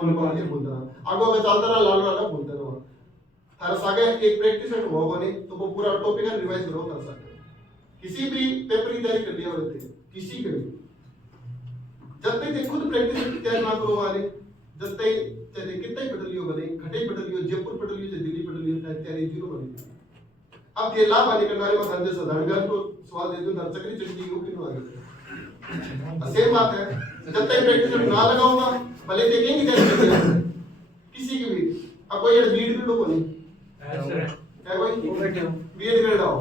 समझ पा के बोलता रहा आगो अगर चलता रहा लाल वाला बोलता रहा हर सागे एक प्रैक्टिस सेट हुआ नहीं तो वो पूरा टॉपिक का रिवाइज करो कर सकते किसी भी पेपर की तैयारी कर लिया होते किसी के भी जब तक खुद प्रैक्टिस की तैयारी ना करो वाले जब तक चाहे कितना ही पढ़ लियो बने घटे पढ़ लियो जयपुर पढ़ लियो चाहे दिल्ली पढ़ लियो तैयारी जीरो बनी अब ये लाभ आने करने वाले संजय साधारण को सवाल देते हो चक्री चक्री को क्यों आगे सेम बात है जब तक प्रैक्टिस ना लगाऊंगा भले देखेंगे कैसे किसी की भी अब कोई बीएड भी लोगों ने क्या कोई बीएड कर रहा हो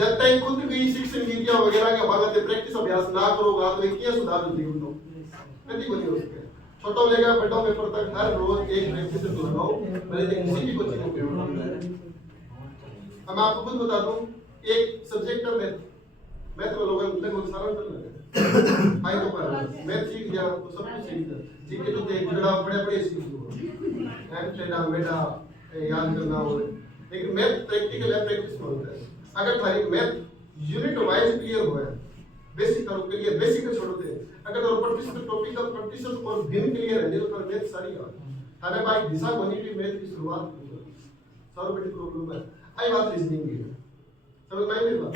जब तक खुद भी शिक्षण नीतियां वगैरह के बाबत प्रैक्टिस अभ्यास ना करोगा तो क्या सुधार होती है उनको नहीं बनी हो सके छोटा लेगा बड़ा पेपर तक हर रोज एक प्रैक्टिस लगाओ भले किसी भी कोचिंग को अब मैं आपको खुद बता दूं एक सब्जेक्ट का मैथ में लोगों ने लगभग सारा कर लगा आई तो पर मैथ सीख गया तो सब कुछ सीख गया जीके तो देख बड़ा बड़े सीख लो एंड टेढ़ा मेढ़ा याद करना हो लेकिन मैथ प्रैक्टिकल है प्रैक्टिस में होता है अगर थारी मैथ यूनिट वाइज क्लियर हुआ है बेसिक करो के लिए बेसिक छोड़ते हैं अगर और प्रतिशत टॉपिक का प्रतिशत और भिन्न क्लियर है तो मैथ सारी याद थाने भाई दिशा बनी हुई मैथ की शुरुआत सारा बड़ी प्रॉब्लम है आई बात रीजनिंग की है समझ में आई मेरी बात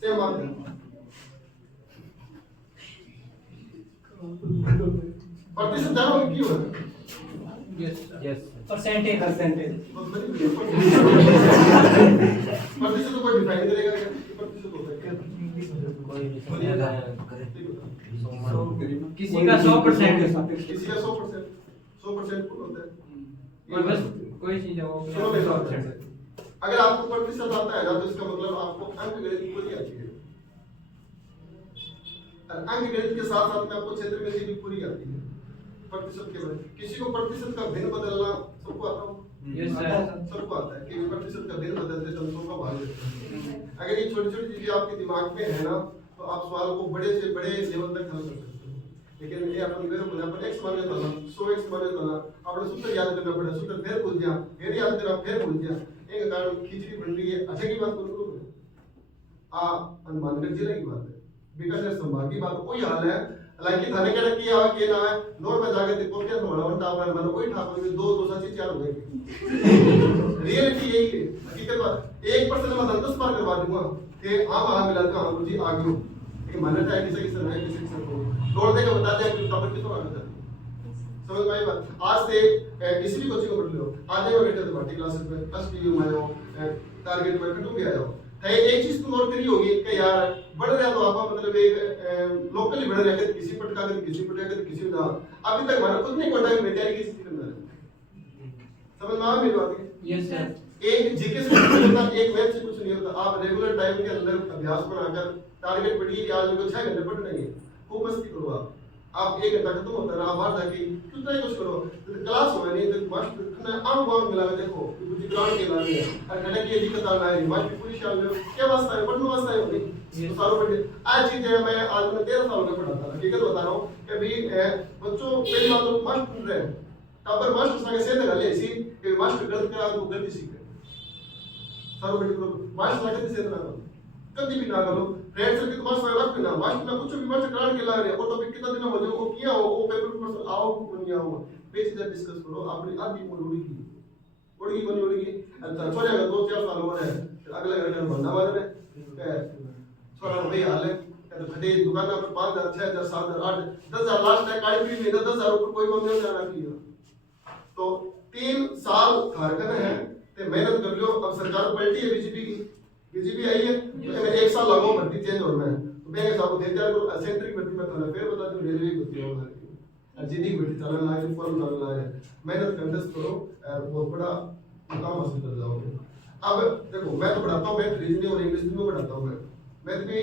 सेम बात है प्रतिशत जानो क्यों है यस परसेंटेज प्रतिशत तो कोई डिफाइन करेगा क्या प्रतिशत होता है किसी का 100% किसी का 100% फुल होता है और बस कोई चीज है वो 100% अगर आपको प्रतिशत आता है ना तो इसका मतलब आपको अंकगणित पूरी आती है अंकगणित के साथ साथ में आपको क्षेत्र गणित भी पूरी आती है प्रतिशत के बाद किसी को प्रतिशत का भिन्न बदलना सबको आता है यस सर सबको आता है कि प्रतिशत का भिन्न बदलते तंत्रों का भाग लेते हैं अगर ये छोटी छोटी चीजें आपके दिमाग में है ना तो आप सवाल को बड़े से बड़े लेवल तक हल कर सकते हो लेकिन ये अपन वेर बोला अपन x मान लेता ना 100x मान लेता ना आपने सूत्र याद करना पड़ा सूत्र फिर भूल गया फिर याद करा फिर भूल गया एक कारण खिचड़ी बन रही है अच्छा की बात करो आ अनुमान कर जिला की बात है विकास संभाग की बात कोई हाल है हालांकि थाने कहना कि आवा के ना है नोट में जाके देखो क्या थोड़ा वंटा पर मतलब कोई ठाकुर में दो सच्ची चार हो गए रियलिटी यही है हकीकत बात 1% में 10 बार करवा दूंगा कि हां हां मिला दूंगा हां जी आ गयो लेकिन मान्यता है किसी किसी नहीं किसी किसी को तोड़ देकर बता दे कि टॉपिक कितना आना चाहिए समझ में आई बात आज से किसी भी कोचिंग को पढ़ लो आज मैं बैठे थे पार्टी क्लासेस में प्लस टीयू में आयो टारगेट में कटू भी आयो है एक चीज तो नोट करी होगी कि यार बढ़ रहा तो आप मतलब एक लोकली बढ़ रहा है किसी पटका के किसी पटका के किसी ना अभी तक हमारा खुद नहीं कोटा में तैयारी किसी करना है समझ में आ मेरी बात है यस सर एक जीके से कुछ नहीं होता एक मैथ से कुछ नहीं होता आप रेगुलर टाइम के अंदर अभ्यास बनाकर टारगेट पढ़िए कि आज मेरे को 6 घंटे पढ़ना है खूब मस्ती करो आप 1 घंटा खत्म होता है आप बाहर जाके कितना ही कुछ करो तो क्लास हो नहीं तो मास्टर खाना आम वाम मिला के देखो कुछ ग्राउंड के लाने और घंटे की दिक्कत आ रहा है मास्टर पूरी शाल में क्या वास्ता है पढ़ने वास्ता है नहीं तो सारों पढ़े आज चीज है मैं आज मैं 13 साल में पढ़ाता था हकीकत बता रहा हूं कि भाई बच्चों पहली बात तो मास्टर रहे तब मास्टर संगे से लगा ले इसी कि मास्टर गलत करा तो गलती सीखे सारों बड़ी मास्टर गलती से ना कभी भी ना करो फ्रेंड सर्कल के पास रख ना मास्टर ना कुछ भी मास्टर कराने के ला रहे वो टॉपिक कितना दिन हो जाए वो किया हो वो पेपर पर आओ बनिया हो पेज से डिस्कस करो अपनी आदि मूल उड़गी बनी उड़गी अच्छा छोड़ जाएगा 2-4 साल हो रहे हैं अगले घर बंदा मार रहे छोरा भाई हाल है तो खड़े दुकान पर 5,000 6,000 7,000 8 10,000 लास्ट है काई भी नहीं 10,000 ऊपर कोई कम नहीं जाना किया तो 3 साल खारकन है ते मेहनत कर लो अब सरकार पलटी है बीजेपी आई है तो मैं 1 साल लगाओ भर्ती चेंज होना है तो मैं साहब दे चार को सेंट्रिक भर्ती मत होना फिर बता दूं रेलवे भर्ती होगा अजीनी भर्ती चलना है फॉर्म डालना है मेहनत कंटेस्ट करो और बहुत बड़ा मुकाम हासिल कर जाओगे अब देखो मैं तो पढ़ाता हूं मैं रीजनिंग और इंग्लिश दोनों पढ़ाता हूं मैं भी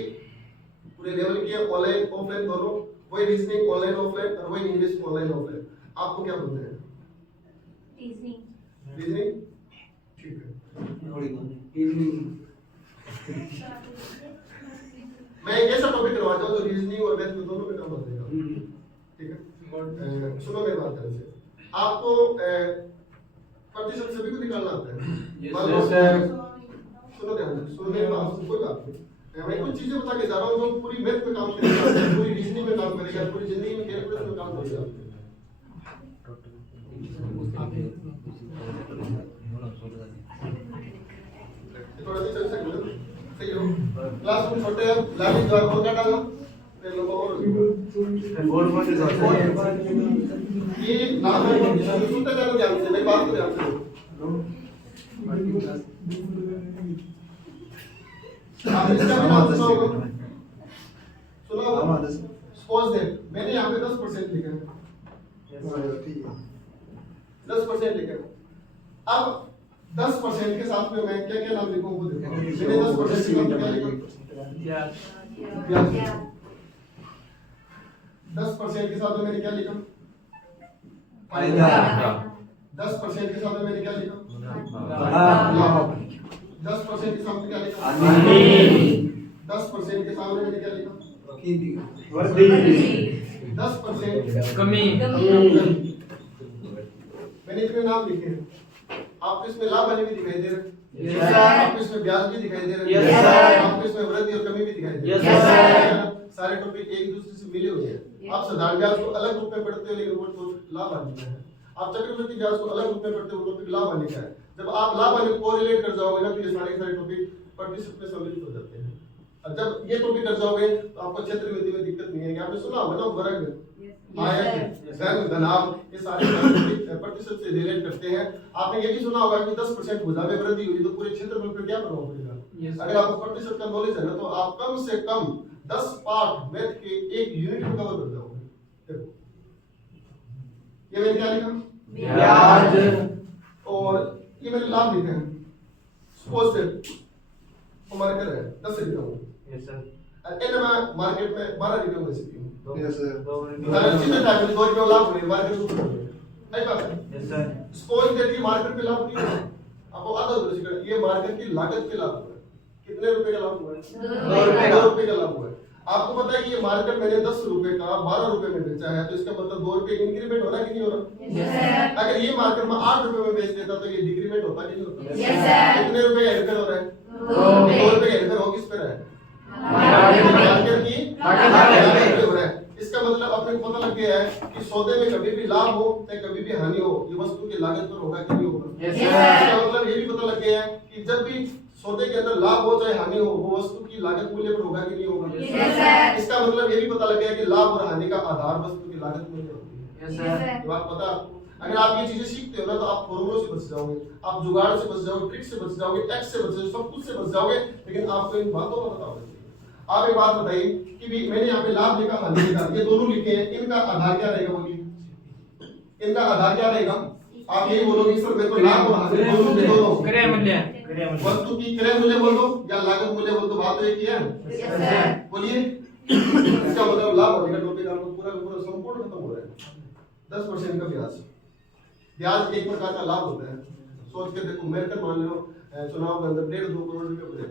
पूरे लेवल की ऑनलाइन ऑफलाइन दोनों वही रीजनिंग ऑनलाइन ऑफलाइन और वही इंग्लिश ऑनलाइन ऑफलाइन आपको क्या बोलते हैं रीजनिंग ठीक है मैं एक ऐसा टॉपिक करवाता हूं जो रीजनिंग और मैथ दोनों में काम हो जाएगा ठीक है सुनो मेरी बात ध्यान से आपको प्रतिशत सभी को निकालना आता है मान लो सुनो ध्यान से सुनो मेरी बात कोई बात नहीं मैं कुछ चीजें बता के जा रहा हूं जो पूरी मैथ में काम करेगा पूरी रीजनिंग में काम करेगा पूरी जिंदगी में कैलकुलस में काम करेगा तुम छोटे हैं लाइव द्वार और क्या डालना फिर लोगों और ये नाम है सुनते जाना ध्यान से मेरी बात को ध्यान से सुनो सपोज दैट मैंने यहाँ पे 10% लिखा है 10% लिखा है अब 10% के साथ में मैं क्या क्या नाम लिखूं वो देखो मैंने 10% के साथ में क्या लिखा ब्याज 10% के साथ में मैंने क्या लिखा फायदा 10% के साथ में मैंने क्या लिखा 10% के साथ में क्या लिखा 10% के सामने मैंने क्या लिखा 10% कमी मैंने इतने नाम लिखे हैं आपको इसमें लाभ वाले भी दिखाई दे रहे हैं Yes, sir. आपको इसमें ब्याज भी दिखाई दे रहे हैं Yes, sir. आपको इसमें वृद्धि और कमी भी दिखाई दे रही Yes, है sir. सारे टॉपिक एक दूसरे से मिले हुए हैं आप साधारण ब्याज को अलग रूप में पढ़ते हो लेकिन वो तो लाभ वाले का है आप चक्रवृद्धि ब्याज को अलग रूप में पढ़ते हो वो टॉपिक लाभ वाले का है जब आप लाभ वाले को कोरिलेट कर जाओगे ना तो ये सारे टॉपिक प्रतिशत में सम्मिलित हो जाते हैं और जब ये टॉपिक कर जाओगे तो आपको चक्रवृद्धि में दिक्कत नहीं है आपने सुना होगा ना वर्ग आयत धन धनाभ ये सारे प्रतिशत से रिलेट करते हैं आपने ये भी सुना होगा कि 10% भुजा में वृद्धि हुई तो पूरे क्षेत्रफल पर क्या प्रभाव पड़ेगा अगर आपको प्रतिशत का नॉलेज है ना तो आप कम से कम 10 पार्ट मैथ के एक यूनिट में कवर कर जाओगे देखो ये मैंने क्या लिखा ब्याज और ये मैंने लाभ लिखा है सपोज दैट मार्केट है 10 लिखा हूं यस सर एंड मैं मार्केट में 12 रुपए में बेचती हूं Yes, sir. सीधे टाइम में 2 रुपए लाभ हुए मार्केट को नहीं बात है यस सर सपोज दैट ये मार्केट पे लाभ नहीं है आपको आधा दर्ज कर ये मार्केट की लागत पे लाभ हुआ है कितने रुपए का लाभ हुआ है 2 रुपए का लाभ हुआ है आपको पता है कि ये मार्केट मैंने 10 रुपए का 12 रुपए में बेचा है तो इसका मतलब 2 रुपए इंक्रीमेंट हो रहा है कि नहीं हो रहा अगर ये मार्केट में 8 रुपए में बेच देता तो ये डिक्रीमेंट होता कि नहीं होता कितने रुपए का हेरफेर हो रहा है 2 रुपए का हेरफेर हो किस पे रहा है मार्केट की लागत पे हो रहा है इसका मतलब अपने को पता लग गया है कि सौदे में कभी भी लाभ हो चाहे कभी भी हानि हो ये वस्तु की लागत पर होगा कि नहीं होगा इसका मतलब ये भी पता लग गया है कि जब भी सौदे के अंदर लाभ हो चाहे हानि हो वो वस्तु की लागत मूल्य पर होगा कि नहीं होगा इसका मतलब ये भी पता लग गया है कि लाभ और हानि का आधार वस्तु की लागत मूल्य होती है ये बात पता आपको अगर आप ये चीजें सीखते हो ना तो आप फॉर्मूलों से बच जाओगे आप जुगाड़ से बच जाओगे ट्रिक से बच जाओगे एक्स से बच जाओगे सब कुछ से बच जाओगे लेकिन आपको इन बातों का पता होना चाहिए आप एक बात बताइए कि भी मैंने यहाँ पे लाभ लिखा हानि लिखा ये दोनों लिखे हैं इनका आधार क्या रहेगा बोलिए इनका आधार क्या रहेगा आप यही बोलोगे सर मेरे को लाभ और हानि दोनों के दोनों क्रय मूल्य वस्तु की क्रय मूल्य बोल दो या लागत मूल्य बोल दो बात तो एक ही है बोलिए इसका मतलब लाभ हानि का टॉपिक आपको पूरा पूरा संपूर्ण खत्म हो रहा है 10% का ब्याज ब्याज एक प्रकार का लाभ होता है सोच के देखो मेरे मान लो चुनाव के अंदर 1.5-2 करोड़ रुपए बने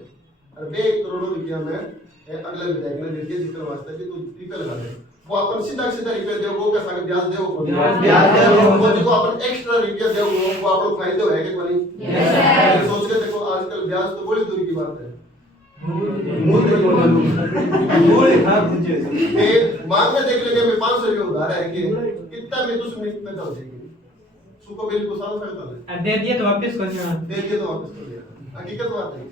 और 2 करोड़ रुपया में अगले विधायक ने दे दिया जिक्र वास्ते कि तू रुपया लगा दे वो अपन सीधा रुपया दे वो कैसा ब्याज दे वो वो जो अपन एक्स्ट्रा रुपया दे वो अपन फायदे है कि कोनी सोच के देखो आजकल ब्याज तो बड़ी दूर की बात है मांग में देख लेंगे मैं 500 रुपये उधार है कि कितना में तो सुनिश्चित में कर देंगे सुको बिल को सारा करता है दे दिया तो वापस कर दिया दे दिया तो वापस कर दिया हकीकत बात है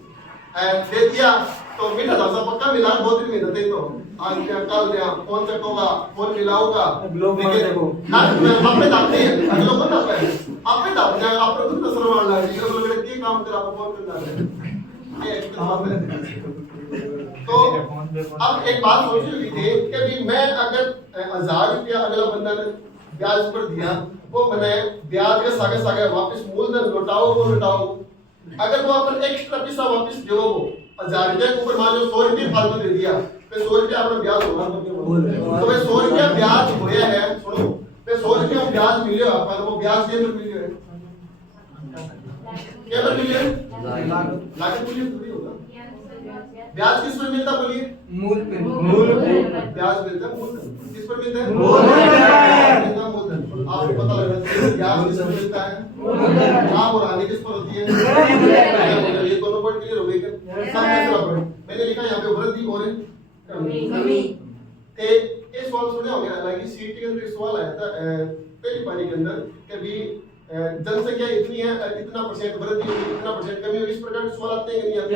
दे दिया तो मिला था पक्का मिला 2-3 महीने दे तो आज क्या कल दिया फोन चेकोगा फोन मिलाऊंगा देखो ना आप पे दाते हैं अगले लोग बता पाए आप पे दाते हैं आप पर खुद कसर मार रहा है ये लोग की काम कर आप फोन करना है तो अब एक बात सोच लीजिए कि भी मैं अगर 1000 रुपया अगला बंदा ने ब्याज पर दिया वो मैंने ब्याज के सागे सागे वापस मूलधन लौटाओ वो लौटाओ अगर वो अपन एक्स्ट्रा पैसा वापस दो वो 1000 रुपये के ऊपर मान लो 100 रुपये फालतू दे दिया फिर 100 रुपये अपना ब्याज होगा तो वे 100 रुपया ब्याज होया है सुनो फिर 100 रुपये ब्याज मिले अपन वो ब्याज दे पर मिले क्या पर मिले लागत मूल्य थोड़ी होगा ब्याज किस पर मिलता बोलिए मूल पे ब्याज मिलता है मूलधन किस पर मिलता है मूलधन आपको पता लगना चाहिए ब्याज किस पर मिलता है लाभ और हानि किस पर होती है ये दोनों पॉइंट क्लियर हो गए क्या सब तीसरा पॉइंट मैंने लिखा यहाँ पे वृद्धि और कमी ये सवाल सुने होंगे हालांकि सीटी के अंदर एक सवाल आया था पहली पारी के अंदर कि भी जनसंख्या इतनी है, इतना परसेंट वृद्धि होगी, इतना परसेंट कमी होगी, इस प्रकार के सवाल आते हैं कि नहीं आते?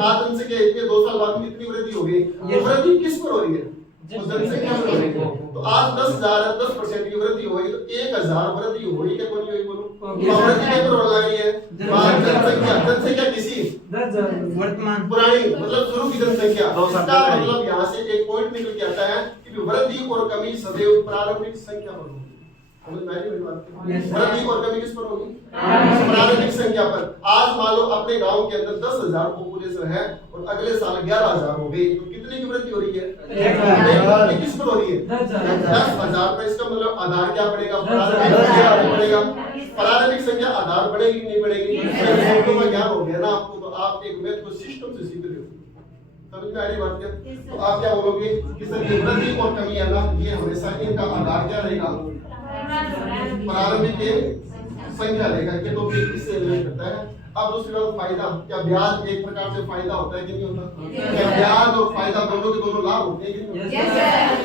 आज जनसंख्या इतनी 2 साल बाद में इतनी वृद्धि हो गई, तो वृद्धि किस पर हो रही है? उस जनसंख्या पर हो रही है। तो आज 10,000 है, 10% की वृद्धि हो गई, तो 1,000 वृद्धि हुई क्या कोई हुई बोलो? वृद्धि के पर लग रही है जनसंख्या किसी वर्तमान पुरानी मतलब शुरू की जनसंख्या, इसका मतलब यहाँ से एक पॉइंट निकल के आता है कि वृद्धि और कमी सदैव प्रारंभिक संख्या पर होगी। समझ में आई मेरी बात? वृद्धि और कमी किस पर होगी? प्रारंभिक संख्या पर। आज मान लो अपने गांव के अंदर 10,000 पॉपुलेशन है और अगले साल 11,000 हो गई, तो कितने की वृद्धि हो रही है? किस पर हो रही है? 10,000 पर। इसका मतलब आधार क्या बढ़ेगा? प्रारंभिक संख्या बढ़ेगा। प्रारंभिक संख्या आधार बढ़ेगी कि नहीं बढ़ेगी? तो का ज्ञान हो गया ना आपको, तो आप एक मैथ को सिस्टम से सीख रहे हो। समझ में आ रही बात क्या? तो आप क्या बोलोगे कि सर ये वृद्धि और कमी है ना, ये हमेशा इनका आधार क्या रहेगा? प्रारंभिक संख्या रहेगा। ये तो इससे रिलेट करता है। अब दूसरी बात फायदा, क्या ब्याज एक प्रकार से फायदा होता है कि नहीं होता? क्या ब्याज और फायदा दोनों के दोनों लाभ होते हैं कि नहीं होते?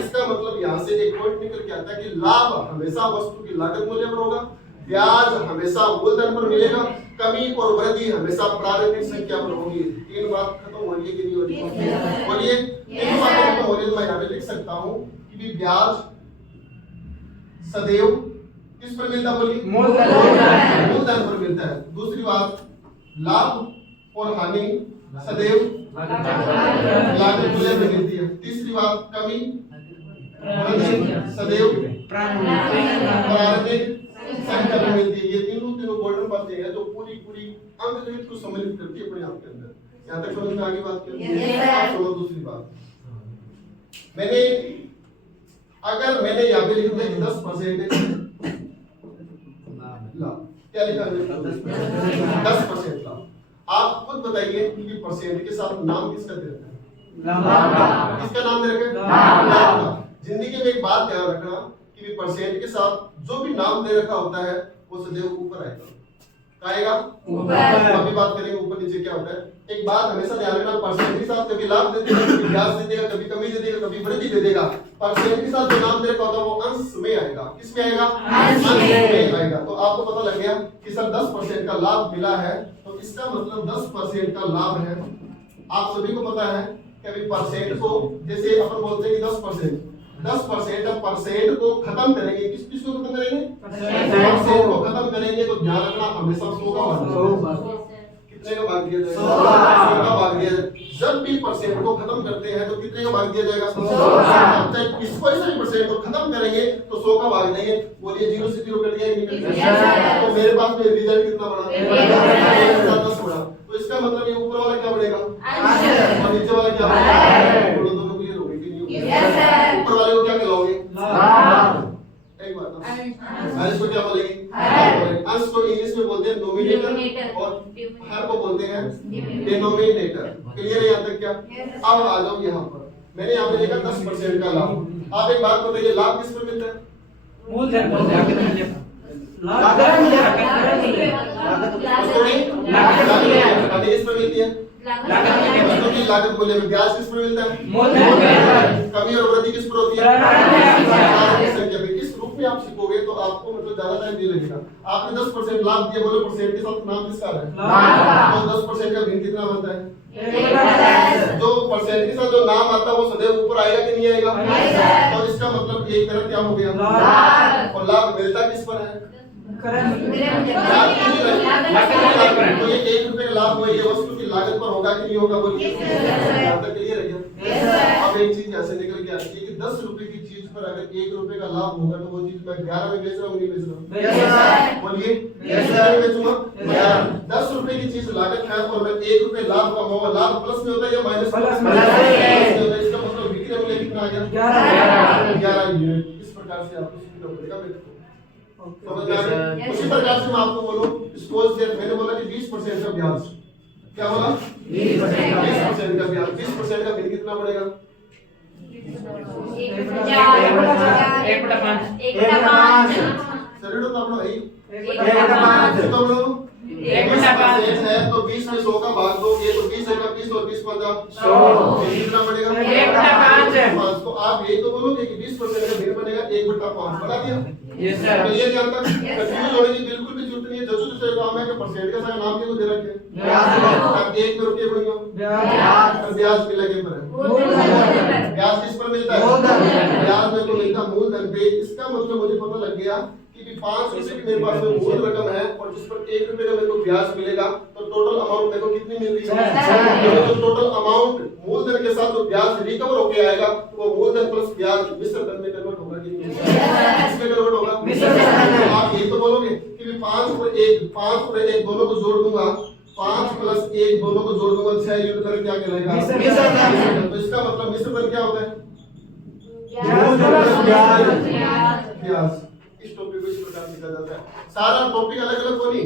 इसका मतलब यहाँ से एक पॉइंट निकल के आता है कि लाभ हमेशा वस्तु की लागत मूल्य पर होगा, ब्याज हमेशा मूलधन पर मिलेगा, कमी और वृद्धि हमेशा प्रारंभिक संख्या पर होगी। तीन बात खत्म हो रही है कि नहीं हो रही? बोलिए तीन बातें खत्म हो रही है। तो मैं यहाँ पे लिख सकता हूँ कि ब्याज सदैव किस पर मिलता है? बोलिए मूलधन पर मिलता है। दूसरी बात लाभ और हानि सदैव लागत मूल्य पर मिलती है। तीसरी बात कमी सदैव प्रारंभिक संख्या में मिलती है। ये तीनों गोल्डन बातें हैं जो पूरी अंकगणित को सम्मिलित करती है अपने आप के अंदर। यहाँ तक समझ में आगे बात करें? चलो दूसरी बात, अगर मैंने यहाँ पे लिख दिया कि 10% लाभ, क्या लिखा है? 10% लाभ। आप खुद बताइए कि परसेंट के साथ नाम किसका दे रखा है? किसका नाम दे रखा है? लाभ। जिंदगी में एक बात ध्यान रखना कि परसेंट के साथ जो भी नाम दे रखा होता है वो सदैव ऊपर आएगा। आएगा ऊपर। अभी बात करेंगे ऊपर नीचे क्या होता है। एक बात हमेशा ध्यान रखना, परसेंट के साथ कभी लाभ दे देगा, कभी ब्याज दे देगा, कभी कमी दे देगा, कभी वृद्धि दे देगा। परसेंट के साथ जो नाम दे रखा होता है वो अंश में आएगा। किस में आएगा? अंश में आएगा। तो आपको पता लग गया कि सर 10% का लाभ मिला है, तो इसका मतलब 10% का लाभ है। आप सभी को पता है कि अभी परसेंट को जैसे अपन बोलते हैं कि 10% अब परसेंट को खत्म करेंगे, किस को खत्म करेंगे? परसेंट को खत्म करेंगे। तो ध्यान रखना हमेशा 100 का भाग कितने का भाग दिया जाएगा? 100 का भाग दिया जाएगा। जब भी परसेंट को खत्म करते हैं तो कितने का भाग दिया जाएगा? 100 का। चाहे किसको ऐसा परसेंट को खत्म करेंगे तो 100 का भाग देंगे। बोलिए 0 से 0 कट गया कि नहीं कट गया? तो मेरे पास में रिजल्ट कितना बड़ा? 10 बड़ा। तो इसका मतलब ये ऊपर वाला क्या बढ़ेगा और नीचे वाला क्या बढ़ेगा? दोनों क्लियर हो गई कि नहीं हो गई? ऊपर वाले को क्या कहलाओगे? एक बात अंश को क्या बोलेंगे? अंश को इंग्लिश में बोलते हैं नोमिनेटर और हर को बोलते हैं डिनोमिनेटर। क्लियर है यहाँ तक क्या? अब आ जाओ यहाँ पर, मैंने यहाँ पे लिखा 10% का लाभ। आप एक बात बताइए, लाभ किस पर मिलता है? मूलधन पर। किस पर मिलती है? लागत मूल्य में। ब्याज किस पर मिलता है? कमी और वृद्धि किस पर होती है? संख्या पे। इस रूप में आप सीखोगे तो आपको मतलब ज्यादा टाइम नहीं लगेगा। आपने 10% लाभ दिया, बोलो परसेंट के साथ नाम किसका है? तो 10% का भिन्न कितना बनता है? जो परसेंट के साथ जो नाम आता है वो सदैव ऊपर आएगा कि नहीं आएगा? तो इसका मतलब एक तरह क्या हो गया? और लाभ मिलता किस पर है? तो ये 1 रुपए का लाभ हुआ, ये वस्तु की लागत पर होगा कि नहीं होगा? बोलिए क्लियर है क्या? अब एक चीज ऐसे निकल के आती है कि 10 रुपए की चीज पर अगर 1 रुपए का लाभ होगा तो वो चीज मैं 11 में बेच रहा हूँ नहीं बेच रहा हूँ? बोलिए 11 में बेचूंगा। 10 रुपए की चीज लागत है और मैं 1 रुपए लाभ कमाऊंगा। लाभ प्लस में होता है या माइनस में होता है? इसका मतलब विक्रय मूल्य कितना आ गया? 11 यूनिट। इस प्रकार से आपको सीखना पड़ेगा। उसी प्रकार से मैं आपको बोलूं, सपोज दैट मैंने बोला कि 20% का ब्याज, क्या बोला? 20% का ब्याज। 20% का बिल कितना पड़ेगा? 1/5 सर तो आपको है 1/5 तो बोलो 1/5 है तो 20 में 100 का भाग दो। ये तो 20 है का 20 और 20 5 100 कितना पड़ेगा? 1/5। तो आप यही तो बोलोगे कि 20% का बिल बनेगा 1/5 बना दिया। Yes, sir. तो ये जानता कंफ्यूज होने की बिल्कुल भी जरूरत नहीं है। जो जो काम है कि परसेंट का सारा नाम क्या दे रखे अब 1 में रुपये बढ़ियो ब्याज मिला के पर है। ब्याज किस पर मिलता है? ब्याज मेरे को मिलता मूलधन पे। इसका मतलब मुझे पता लग गया कि 5 रुपए की मेरे पास में मूल रकम है और जिस पर 1 रुपए का मेरे को ब्याज मिलेगा तो टोटल अमाउंट मेरे को कितनी मिल रही है? तो टोटल अमाउंट मूलधन के साथ जो ब्याज रिकवर होके आएगा तो वो मूलधन प्लस ब्याज मिश्र धन में कन्वर्ट होगा कि नहीं? किसमें कन्वर्ट होगा? मिश्र धन में। आप ये तो बोलोगे कि 5 और 1 दोनों को जोड़ दूंगा, 5 प्लस 1 दोनों को जोड़ दूंगा 6 यूनिट करके क्या कहलाएगा? मिश्र धन। तो इसका मतलब मिश्र धन क्या होता है? ब्याज। इस टॉपिक को इस प्रकार सीखा जाता है। सारा टॉपिक अलग अलग को नहीं,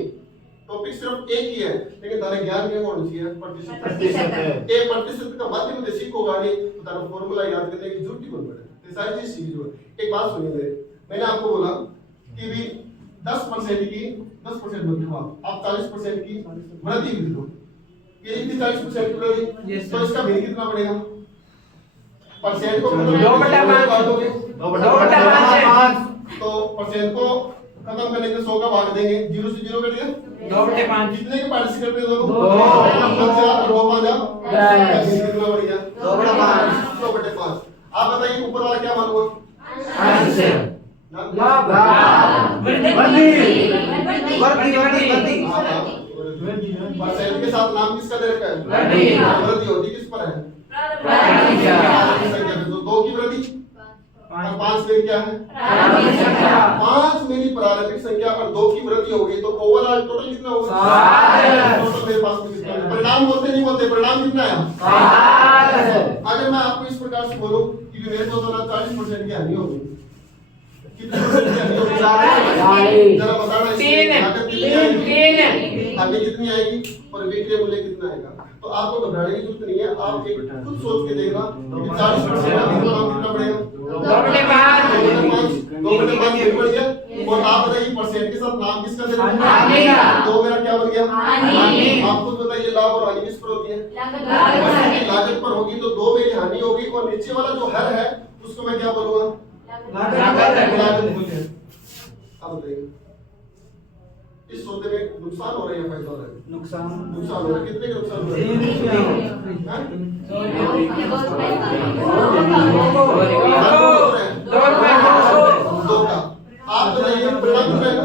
टॉपिक सिर्फ एक ही है लेकिन तारे ज्ञान में होना चाहिए प्रतिशत है। ये प्रतिशत का माध्यम से सीखोगा नहीं तो तारा फार्मूला याद करने की जरूरत ही नहीं पड़े। ये सारी चीज सीख जो। एक बात सुनिए, मैंने आपको बोला कि भी 10% की 10% मत लो, आप 40% की वृद्धि लिख लो। ये लिखी 40% की वृद्धि, तो इसका भी कितना बढ़ेगा? परसेंट को 2/5 काटोगे, 2/5 तो परसेंट को खत्म करने के 100 का भाग देंगे, 0 से 0 कट गया 2/5। कितने के पार्टिसिपेट में दोनों? 2/5 कितना बढ़ गया? 2/5। आप बताइए ऊपर वाला क्या मान हुआ? परसेंट के साथ नाम किसका दे रखा है? वृद्धि होती किस पर है? तो 2 की वृद्धि और 5 में क्या है? 5 मेरी प्रारंभिक संख्या और 2 की वृद्धि होगी तो ओवरऑल टोटल कितना होगा? 7। टोटल मेरे पास में कितना है? परिणाम बोलते नहीं बोलते, परिणाम कितना है? 7। अगर मैं आपको इस प्रकार से बोलूं कि मेरे को तो 40% की हानि होगी, कितने परसेंट की हानि होगी? जरा बताना। 3 हानि कितनी आएगी और विक्रय मूल्य कितना आएगा? तो आपको घबराने की जरूरत नहीं है। आप एक खुद सोच के देखना कि 40% का कितना बढ़ेगा? 2/5 बढ़ गया। और आप बताइए परसेंट के साथ नाम किसका दे रखा है? 2 मेरा क्या बन गया? आप खुद बताइए लाभ और हानि किस पर होती है? लागत पर होगी। तो 2 मेरी हानि होगी और नीचे वाला जो हर है उसको मैं क्या बोलूंगा? लागत मूल्य। अब बताइए इस सौदे में नुकसान हो रहा है या फायदा हो रहा है? नुकसान हो रहा है। कितने का नुकसान हो रहा है? 2 का। आप बताइए परिणाम कितना है?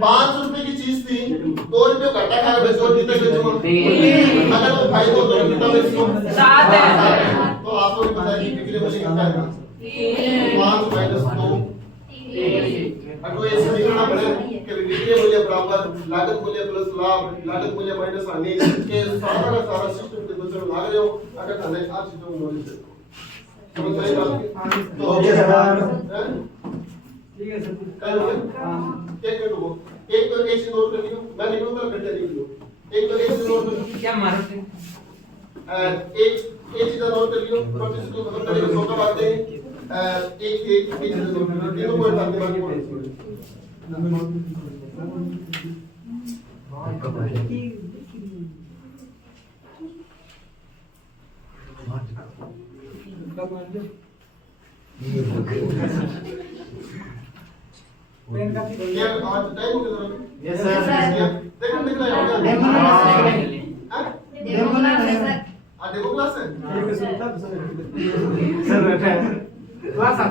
5 रुपए की चीज थी, 2 रुपए घाटा खाया बेचो, कितने बेचूंगा? अगर वो फायदा हो तो कितना बेचूं? 7। तो आपको भी पता है कि बिक्री मूल्य कितना है? 5 - 2 अगर ये समीकरण पढ़े कि विक्रय मूल्य बराबर लागत मूल्य प्लस लाभ, लागत मूल्य माइनस हानि, के सारा का सारा सिस्टम के बच्चों लाग रहे हो। अगर थाने आज चीजों में नॉलेज है समझ में आई बात? तो ओके सर, ठीक है सर। कल हां एक मिनट रुको, एक तो एक चीज नोट कर लियो, मैं निकलूंगा फिर चली लियो। एक तो एक चीज नोट कर लियो, क्या मारोगे? एक चीज नोट कर लियो, प्रतिशत को खत्म करके 100 का भाग देंगे। एक चीज नोट कर लियो, तीनों पॉइंट आते बाकी पॉइंट क्या आज टाइम हो गया? Yes sir. देखो दिख रहा है डेमो क्लास है। सर क्लास आ